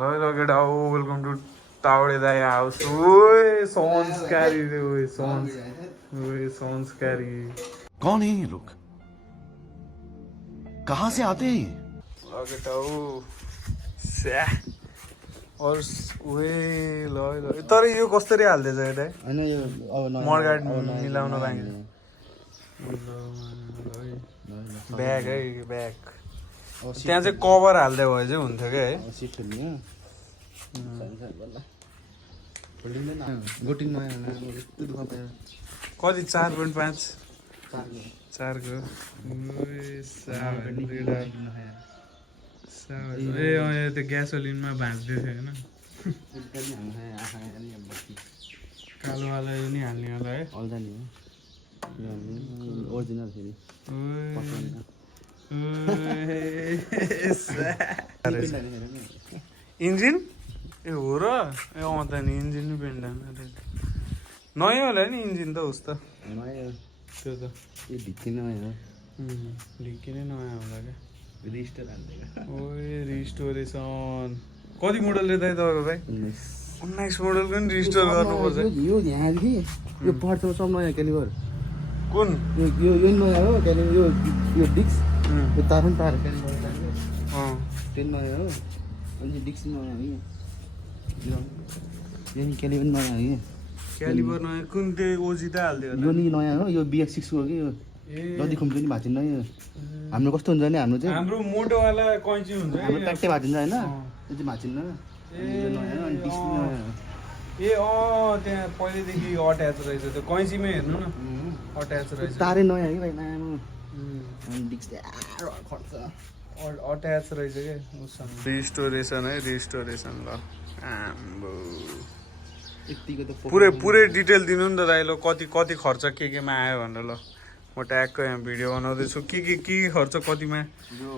Look at oh, welcome to Tawde Dai house. Oi, someone's scary. Oi, someone's scary. कौन है ये लोग? कहाँ से आते हैं? Look at oh, sa. और वे ल तर यो कसरी हाल्दै छ यता हैन यो अब मडगाड मिलाउन बाँकी ब्याग है ब्याग त्यहाँ चाहिँ कभर हाल्दै भए चाहिँ हुन्थ्यो क्या है सिट खेल्ने गोटिङ नयाँ यस्तो दुःख पायो कति 4.5 4को ए त्यो ग्यासोलिनमा भाँच्दै थियो होइन कालोवाला यो नि हाल्ने होला है अल्दा नि हो ओरिजिनल फेरि इन्जिन ए हो र ए अँ त नि इन्जिन नि पेन्ट नयाँ होला नि इन्जिन त उस त नयाँ त्यो त यो ढिक्की नयाँ ढिक्की नै नयाँ होला क्या रिस्टर हाल्दैन ओए रिस्टोरेसन कति मोडल रहेछ तपाईँको भाइ 19 मोडलको नि रिस्टोर गर्नुपर्छ यो यहाँ कि यो पर्छ सब नयाँ क्यालिबर कुन यो यो नयाँ हो क्यालिबर यो डिक्स यो तार पनि तार क्यालिबर त्यो नयाँ हो अनि डिक्स नयाँ हो यो नि क्यालिबर नयाँ हो क्यालिबर नयाँ कुन त्यो ओजी त हाल्दियो यो नि नयाँ हो यो BX6 को कि यो जति खुम्चो नि भाँचिन्न यो हाम्रो कस्तो हुन्छ नि हाम्रो चाहिँ हाम्रो मोटोवाला कैँची हुन्छ हाम्रो प्याक्टै भाँचिन्छ होइन त्यो चाहिँ भाँचिन्न यो नयाँ हो अनि डिक्स नयाँ ए अँ त्यहाँ पहिलेदेखि अट्याच रहेछ त्यो कैँचीमै हेर्नु न अट्याच रहेछ तारै नयाँ कि भाइ नयाँ अनि डिक्स खर्च अट्याच रहेछ क्या उसँग रिस्टोरेसन है रिस्टोरेसन ल आम्बो यतिको त पुरै डिटेल दिनु नि त दाइ ल कति कति खर्च केमा आयो भनेर ल म ट्यागको यहाँ भिडियो बनाउँदैछु के खर्च कतिमा यो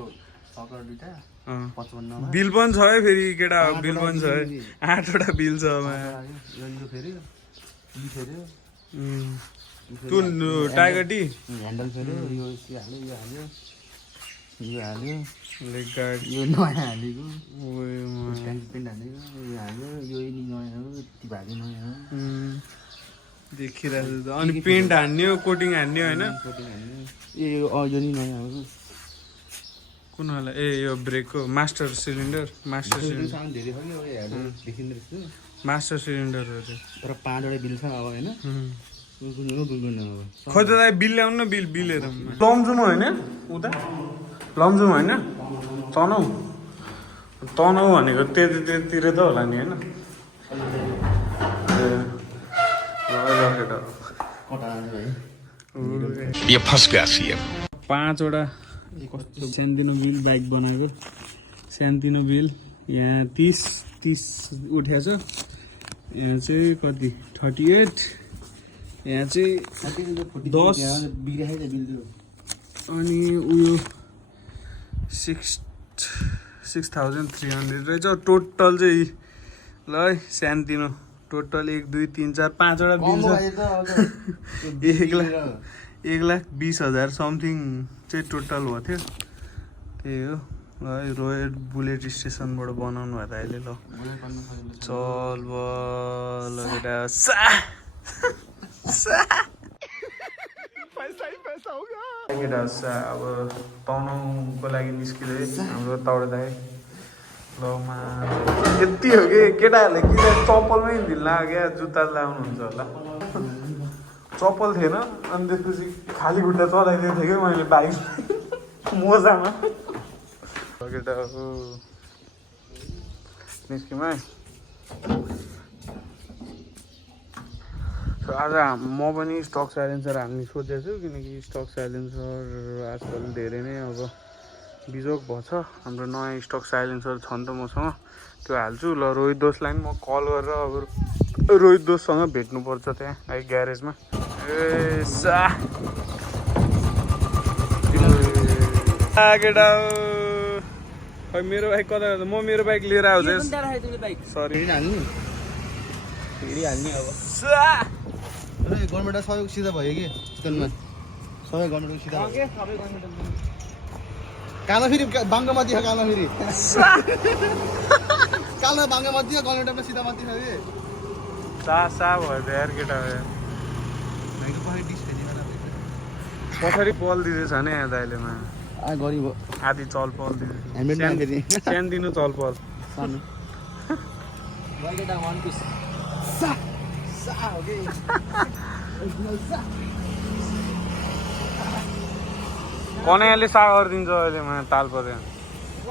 सकर दुईटा 55 मा बिल पनि छ है फेरि केटा बिल पनि छ है 8वटा बिल छ यो फेरि कुन टाइगर टी ह्यान्डल फेरि यो हाल्यो यो हाल्यो लेग गार्ड यो नयाँ हालेको ओए पेन्ट हालेको यो हाल्यो यो नि नयाँ हो ती भागे नयाँ हो देखिरहेको छ अनि पेन्ट हान्ने हो कोटिङ हान्ने होइन कोटिङ हाल्यो यो नि नयाँ हो कुन वाला ए यो ब्रेकको मास्टर सिलिन्डर सामान धेरै छ नि यो देखिँदो रहेछ मास्टर सिलिन्डर हो त्यो तर 5वटा बिल छ अब होइन खोइ त दाइ बिल ल्याउनु न बिल हेरौँ लमजुम होइन उता लमजुम होइन तनौ भनेको त्यतिर त होला नि होइन ये फंस गया सीएम 5वटा कस्तो सानोतिनो बिल बाइक बनाएको सानोतिनो बिल यहाँ 30 उठेको छ यहाँ चाहिँ कति 38 यहाँ चाहिँ 10 अनि उयो 6,300 रहेछ टोटल चाहिँ ल है सानोतिनो टोटल 1 2 3 4 5वटा बिल छ 1,20,000 समथिङ चाहिँ टोटल भएको थियो त्यही हो ल रोयल बुलेट स्टेसनबाट बनाउनु भयो त अहिले ल चल ल केटा केटा अब तनहुको लागि निस्किँदै हाम्रो तौडे दाइ ल मा यति हो कि केटाहरूले किन चप्पलमै हिँड्नु लाग्यो जुत्ता लाउनुहुन्छ होला चप्पल थिएन अनि त्यसपछि खाली खुट्टा चलाइदिएको थिएँ कि मैले बाइक मोजामा केटा हो निस्किमा आज म पनि स्टक साइलेन्सर हाल्ने सोचेको छु किनकि स्टक साइलेन्सर आजकल धेरै नै अब बिजोग भएछ हाम्रो नयाँ स्टक साइलेन्सर छ नि त मसँग त्यो हाल्छु ल रोहित दोषलाई पनि म कल गरेर अब रोहित दोषसँग भेट्नुपर्छ त्यहाँ है ग्यारेजमा ए सा केटा खै मेरो बाइक कता म मेरो बाइक लिएर आउँछु सरी हाल्ने फेरि हाल्ने अब गभर्मेन्ट सहयोग सिधा भयो कि चिकनमा सबै गभर्मेन्टको सिधा कालो फेरि बाङ्गोमा दियो कालो फेरि कालो भाङ्गे मध्य गल्ने टाइममा सिधा मध्य छ कि सा भयो त यार केटा हो यार भाइको पखेट डिस फेरि पछाडि पल दिँदैछ नि यहाँ दाइलेमा गरिब आधी चल पल हेलमेट मान फेरि सानो दिनु चल पल सानो वान पिस सा सा हो कि कन्याले सा गरिदिन्छ अहिले मलाई ताल पर्यो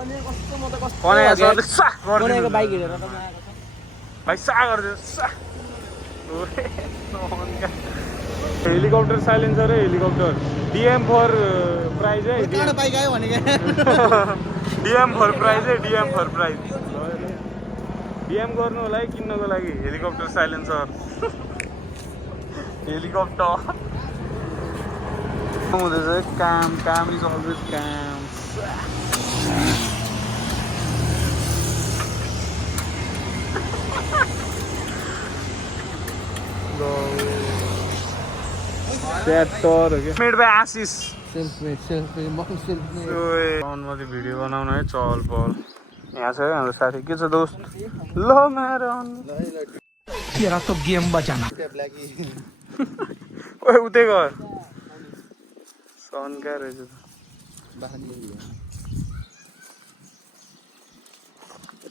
कस्तो म त कस्तो कन्या सरले सा गरिदिन्छ बाइक हेरेर त भाइ सा गरिदिन्छ सा हेलिकप्टर साइलेन्सर है हेलिकप्टर डिएम फर प्राइज है कहाँ बाइक आयो भने डिएम फर प्राइज है डिएम फर प्राइज डिएम गर्नु होला है किन्नको लागि हेलिकप्टर साइलेन्सर हेलिकप्टर हुँदैछ काम इज अलवेज काम ट्र्याक्टर हो क्या मेड बाई आशिष सेल्फ फोनमध्ये भिडियो बनाउनु है चहल पहल यहाँ छ है हाम्रो साथी के छ दोस्त ल मेरो तेरा तो गेम बचाना ओए उतै गयो सन क्या रहेछ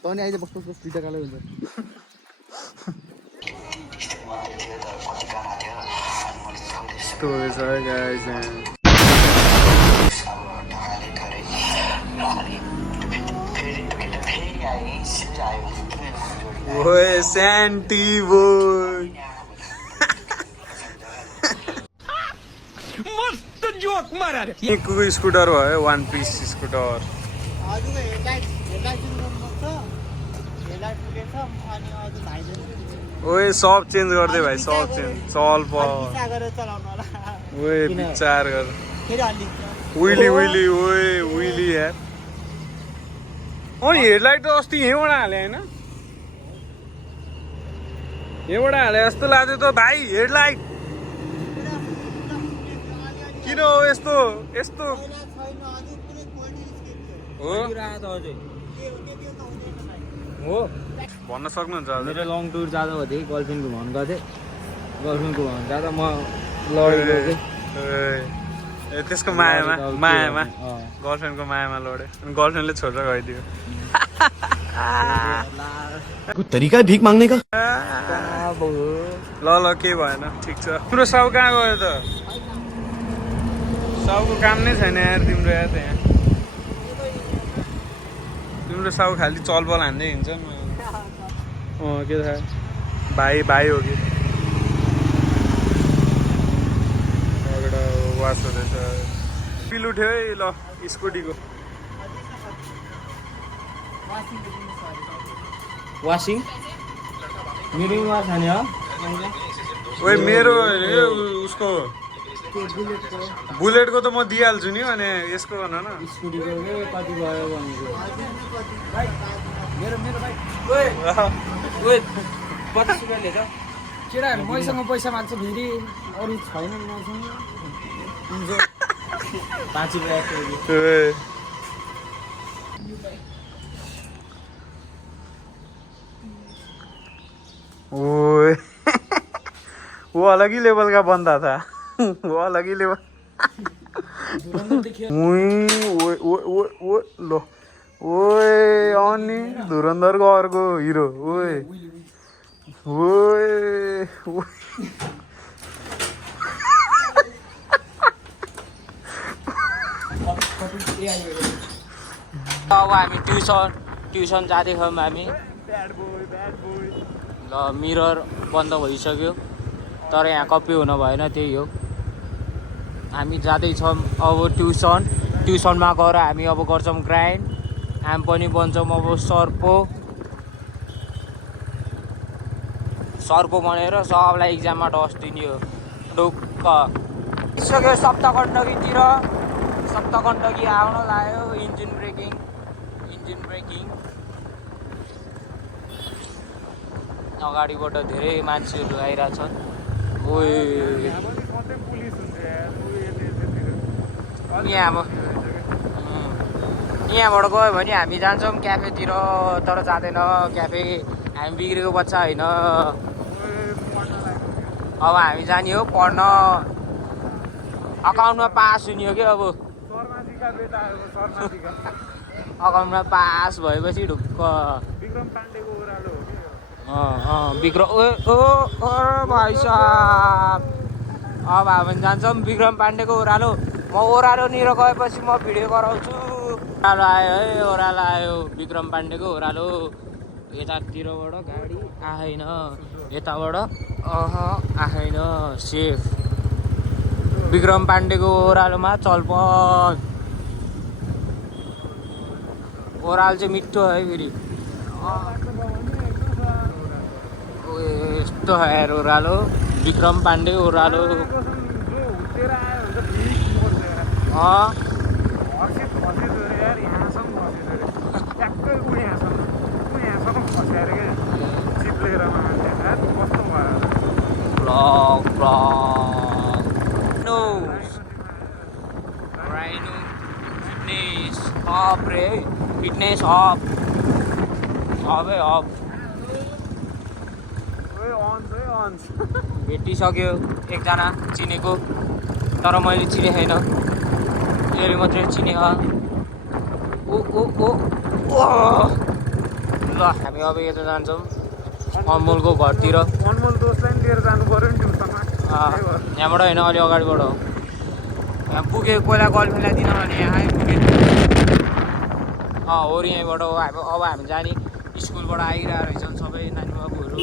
तनी आइज बस्नु दुईटा कालो हुन्छ यस्तो हुँदैछ है गाइज ओए स्यान्टी बोय मस्त जोक मारा रे निक्कुको स्कुटर भयो वान पिस स्कुटर हजुरको हेडलाइट पुगेछ अनि हजुर भाइले ओए सब चेन्ज गरिदियो भाइ सब चेन्ज चल प गरेर चलाउनु होला ओए विचार गर फेरि अलि विली ओए विली यार अनि हेडलाइट त अस्ति यहीँबाट हाले होइन यहीँबाट हाले जस्तो लाग्यो त भाइ हेडलाइट किन हो यस्तो यस्तो हो हो भन्न सक्नुहुन्छ हजुर मेरो लङ टुर जाँदा हो थिएँ गर्लफ्रेन्ड घुमाउनु गएको थिएँ गर्लफ्रेन्ड घुमाउनु जाँदा म लडेको थिएँ ए त्यसको मायामा गर्लफ्रेन्डको मायामा लड्यो अनि गर्लफ्रेन्डले छोडेर गइदियो कोई तरीका है भीख मांगने का ल केही भएन ठिक छ तिम्रो साउ कहाँ गयो त साउको काम नै छैन यार तिम्रो यार त्यहाँ तिम्रो साउ खालि चलपल हान्दै हिँड्छ नि के थाहा भाइ हो कि वास हुँदैछ बिल उठ्यो है ल स्कुटीको वासिङ मेरो वास हाने हो ओए मेरो उसको बुलेटको त म दिइहाल्छु नि अनि यसको भन न स्कुटीको कति भयो भनेको मेरो भाइ ओए 50 रुपियाँ ले त केटाहरू मैसँग पैसा माग्छ फेरि अरू छैन मसँग 5 रुपियाँ ओए वो अलग ही लेवल का बंदा था वो अलग ही लेवल लो ओए अनि धुरन्धरको अर्को हिरो ओए ओए अब हामी ट्युसन जाँदैछौँ हामी ल मिरर बन्द भइसक्यो तर यहाँ कपी हुन भएन त्यही हो हामी जाँदैछौँ अब ट्युसनमा गएर हामी अब गर्छौँ ग्राइन्ड हामी पनि बन्छौँ अब सर्पो बनेर सबलाई इक्जाममा डस्ट दिने हो ढुक्क सक्यो सप्तकण्डकी आउन लाग्यो इन्जिन ब्रेकिङ अगाडिबाट धेरै मान्छेहरू आइरहेछन् यहाँ अब यहाँबाट गयो भने हामी जान्छौँ क्याफेतिर, तर जाँदैन क्याफे, हामी बिग्रेको बच्चा होइन। अब हामी जाने हो पढ्न, अकाउन्टमा पास हुने हो कि अब। अकाउन्टमा पास भएपछि ढुक्क विक्रम ओ भाइ साहब, अब हामी जान्छौँ विक्रम पाण्डेको ओह्रालो। म ओह्रालोनिर गएपछि म भिडियो गराउँछु। ओह्रालो आयो है, ओह्रालो आयो विक्रम पाण्डेको ओह्रालो। यतातिरबाट गाडी आएन, यताबाट आएन। सेफ विक्रम पाण्डेको ओह्रालोमा चलपन। ओह्रालो चाहिँ मिठो है फेरि, यस्तो है यार ओह्रालो, विक्रम पाण्डे ओह्रालो। फिटनेस अप सबै अप। भेटिसक्यो एकजना चिनेको, तर मैले चिने छैन, यसले मात्रै चिने। ल हामी अब यता जान्छौँ अनमोलको घरतिर। अनमोल दोस्तलाई पनि लिएर जानु पर्यो नि ट्युसनमा। यहाँबाट होइन, अलि अगाडिबाट हो। यहाँ पुग्यो कोइला गल्फीलाई दिन भने यहाँ आइपुग्यो। हो यहीँबाट हो। अब हामी जाने, स्कुलबाट आइरहेको रहेछन् सबै नानी बाबुहरू।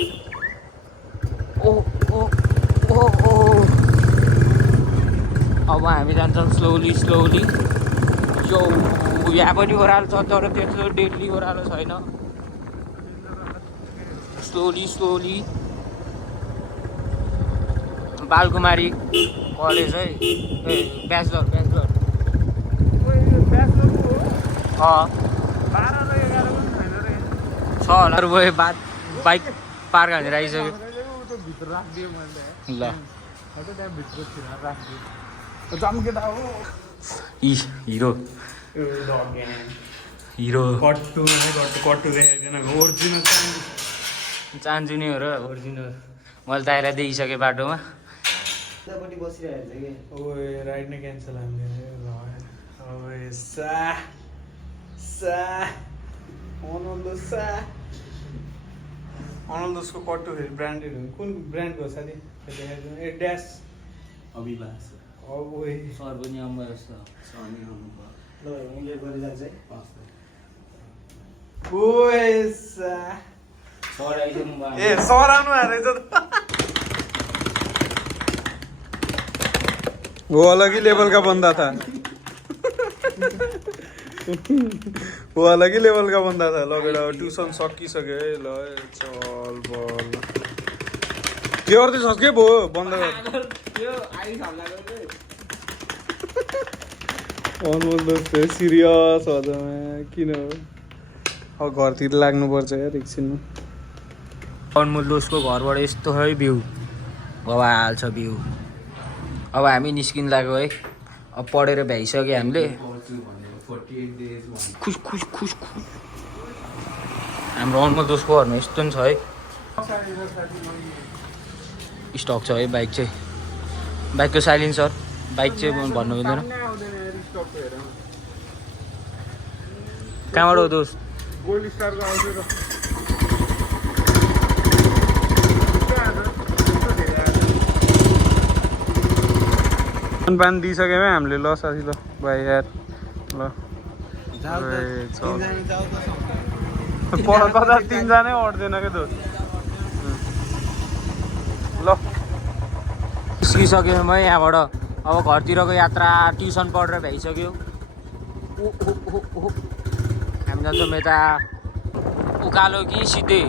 अब हामी जान्छौँ स्लोली स्लोली। यो यहाँ पनि ओह्रालो छ, तर त्यत्रो डेली ओह्रालो छैन। Slowly slowly. बालकुमारी कलेज है, ब्याचलर छ होला। बाइक पार्क हानेर आइसक्यो। ल हिरो चान्जु नै हो र ओरिजिनल। मैले त आएर देखिसकेँ बाटोमा। राइड नै क्यान्सल हामीले। अनल्दोसको कट्टु फेरि ब्रान्डेड हो। कुन ब्रान्डको हो साथी? ड्यास अभिलाष सर पनि आउनु जस्तो ए सराउनु हालेछ त। वो अलग ही लेवल का बंदा था, वो अलग ही लेवल का बंदा था। लगेर ट्युसन सकिसक्यो है। ल चल बल के गर्दैछस् के भयो बन्द गर। अनमोल दोस्त सिरियस हजुरमा किन हो? अब घरतिर लाग्नुपर्छ यार एकछिनमा। अनमोल दोस्तको घरबाट यस्तो है भ्यू, बवाल छ भ्यू। अब हामी निस्किन लाग्यो है। अब पढेर भ्याइसक्यो हामीले। खुस खुस खुस खुस। हाम्रो अनमोल दोस्तको घरमा यस्तो नि छ है। स्टक छ है बाइक चाहिँ, बाइकको साइलेन्सर। बाइक चाहिँ भन्नु हुँदैन। कहाँबाट हो दोस्त? गोल्ड स्टारको आउँछ त। पानी दिइसक्यौँ है हामीले। ल साथी ल भाइ यार ल पर कता तिनजनै अट्दैन क्या दोस्त। ल निस्किसक्यौँ है यहाँबाट। अब घरतिरको यात्रा ट्युसन पढेर भ्याइसक्यो। हामी जान्छौँ यता उकालो कि सिधै?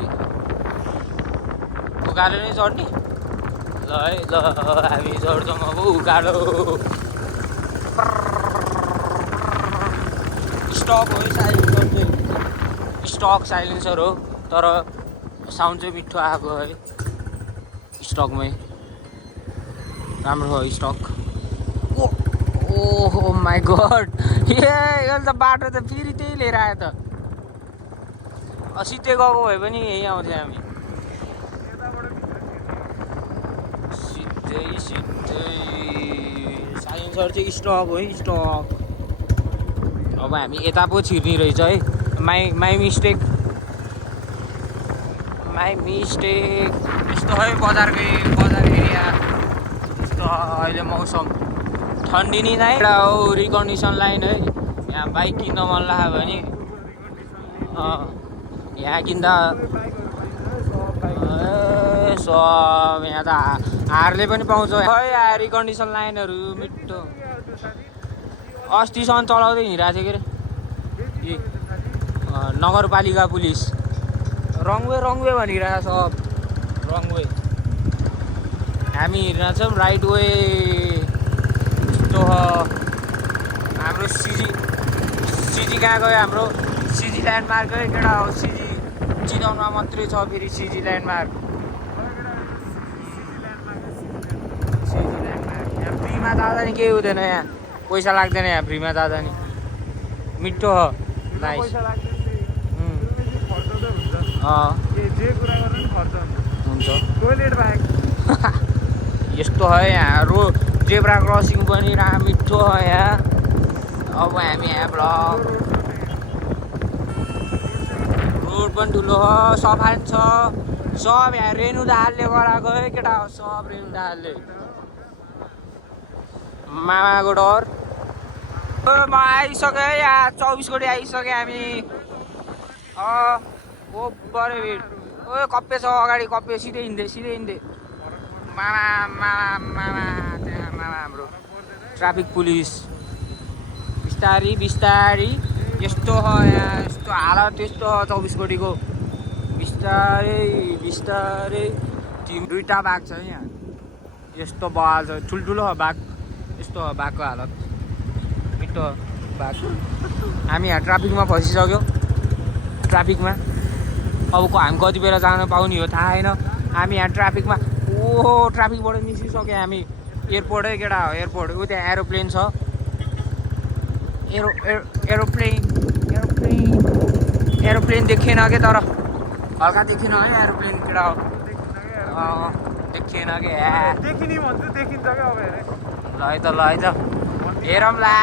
उकालो नै चढ्ने। ल है ल हामी चढ्छौँ अब उकालो। स्टक हो साइलेन्सर चाहिँ, स्टक साइलेन्सर हो, तर साउन्ड चाहिँ मिठो आएको है स्टकमै। राम्रो हो स्टक। ओहो माई गड यसले त बाटो त फेरि त्यही लिएर आयो त सिधै गएको भए पनि यहीँ आउँथ्यो हामी सिधै साइन्स सर चाहिँ स्टक हो है स्टक अब हामी यता पो छिर्ने रहेछ है माई मिस्टेक यस्तो है बजार एरिया यस्तो अहिले मौसम ठन्डी नि नै एउटा हो रिकन्डिसन लाइन है यहाँ बाइक किन्न मन लाग्यो भने यहाँ किन्दा सब यहाँ त हारले पनि पाउँछ है रिकन्डिसन लाइनहरू मिठो अस्तिसम्म चलाउँदै हिँडिरहेको थियो के अरे नगरपालिका पुलिस रङवे भनिरहेको सब रङवे हामी हिँडिरहेछौँ राइट वे यस्तो हाम्रो सिजी कहाँ गयो हाम्रो सिजी ल्यान्डमार्क है केटा हो सिजी चितवनमा मात्रै छ फेरि सिजी ल्यान्डमार्क यहाँ फ्रीमा जाँदा नि केही हुँदैन यहाँ पैसा लाग्दैन यहाँ फ्रीमा जाँदा नि मिठो हो नाइस हुन्छ यस्तो है यहाँ रोड जेब्रा क्रसिङ पनि मिठो हो यहाँ अब हामी यहाँ ब्लक रोड पनि ठुलो हो सफा छ सब यहाँ रेणु दाहालले गराएको है केटा हो सब रेणु दाहालले मामाको डर म आइसक्यो यहाँ 24 कोटी आइसक्यो हामी ओ बढे भिड ओ कप्पे छ अगाडि कप्पे सिधै हिँड्दै मामा हाम्रो ट्राफिक पुलिस बिस्तारी यस्तो हो यहाँ यस्तो हालत यस्तो हो 24 कोटीको बिस्तारै टिम दुईटा बाघ छ यहाँ यस्तो बहाल छ ठुल्ठुलो हो बाघ यस्तो हो बाघको हालत मिठो बाघ हामी यहाँ ट्राफिकमा फसिसक्यो ट्राफिकमा अब हामी कति बेला जान पाउने हो थाहा छैन हामी यहाँ ट्राफिकमा ओहो ट्राफिकबाट निस्किसक्यो हामी एयरपोर्टै केटा हो एयरपोर्ट ऊ त्यहाँ एरोप्लेन छ एरोप्लेन देखेन के तर हल्का देखेन है एरोप्लेन केटा हो देखेन के ल है त हेरौँला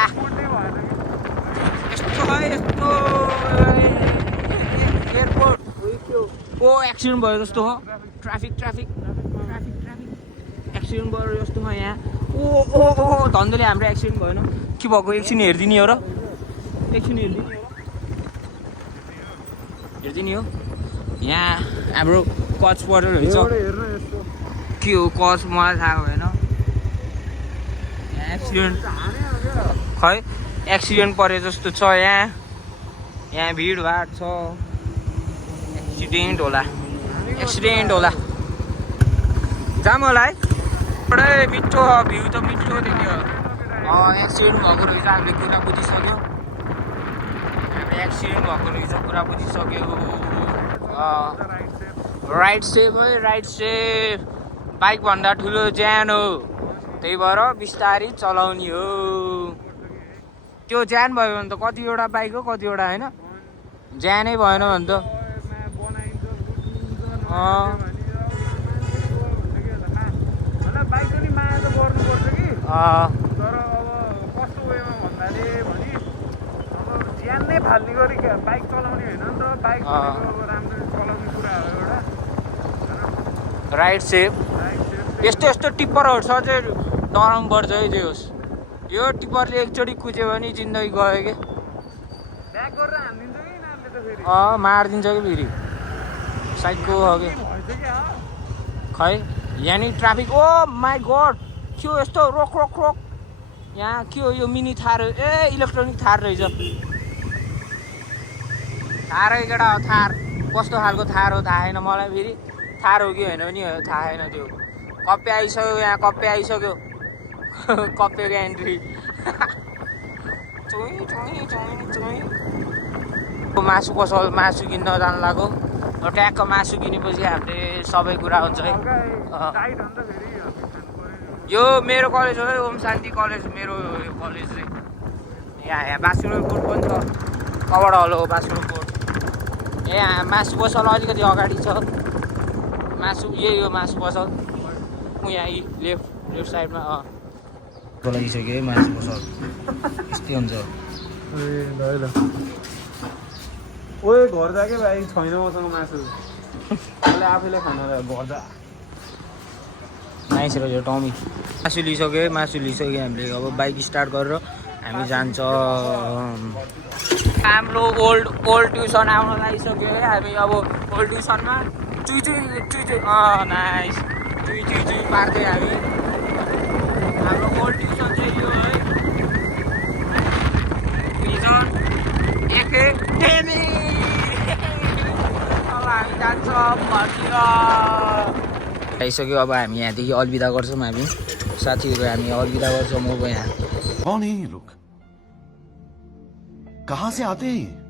यस्तो है यस्तो एयरपोर्ट ओ एक्सिडेन्ट भयो जस्तो हो ट्राफिक एक्सिडेन्ट भयो जस्तो हो यहाँ ओ धन्दोले हाम्रो एक्सिडेन्ट भएन के भएको एकछिन हेरिदिने हो र हेरिदिने हो यहाँ हाम्रो कच परेर रहेछ के हो कच मलाई थाहा भएन एक्सिडेन्ट खै एक्सिडेन्ट परे जस्तो छ यहाँ भिडभाड छ एक्सिडेन्ट होला जाम होला है बडै मिठो भ्यू त मिठो देख्यो एक्सिडेन्ट भएको रहेछ हामीले कुरा बुझिसक्यो राइट सेफ बाइकभन्दा ठुलो ज्यान हो त्यही भएर बिस्तारी चलाउने हो त्यो ज्यान भयो भने त कतिवटा बाइक हो कतिवटा होइन ज्यानै भएन भने त राइट सेफ यस्तो टिप्परहरू छ चाहिँ डराउनु पर्छ है जे होस् यो टिप्परले एकचोटि कुच्यो भने जिन्दगी गयो के मारिदिन्छ कि फेरि साइडको हो कि खै यहाँ नि ट्राफिक ओ माई गड के हो यस्तो रोक यहाँ के हो यो मिनी थार इलेक्ट्रोनिक थार रहेछ थारै केटा हो थार कस्तो खालको थार हो थाहा छैन मलाई फेरि थार हो कि होइन पनि थाहा छैन त्यो कप्पे आइसक्यो कप्पेको एन्ट्री मासु पसल मासु किन्न जानु लाग्यो ट्याक्क मासु किनेपछि हामीले सबै कुरा हुन्छ है यो मेरो कलेज हो है, ओम शान्ति कलेज मेरो यो कलेज चाहिँ। यहाँ बास्केटबल कोर्ट पनि छ, कबाट हल हो बास्केटबल कोर्ट। यहाँ मासु पसल अलिकति अगाडि छ, मासु यही हो मासु पसल। म यहाँ लेफ्ट साइडमा लगाइसक्यो है मासु पसल। यस्तै हुन्छ। ए ल है ल। ओए घर जा के भाइ, छैन मसँग मासु। मैले आफैले खान घर जा। नाइस रहेछ टमी। मासु लिइसक्यो है, मासु लिइसक्यो हामीले। अब बाइक स्टार्ट गरेर हामी जान्छ हाम्रो ओल्ड ट्युसन आउन लागिसक्यो है। हामी अब ओल्ड ट्युसनमा चुई नाइस चुई पार्दै हामी। हाम्रो ओल्ड ट्युसन चाहिँ यो है, ट्युसन एकेडेमी। अब हामी जान्छ भर्तिर। आइसक्यो, अब हामी यहाँदेखि अलविदा गर्छौँ। हामी साथीहरू हामी अलविदा गर्छौँ। म यहाँ कौन है ये लोग? कहाँ से आते हैं?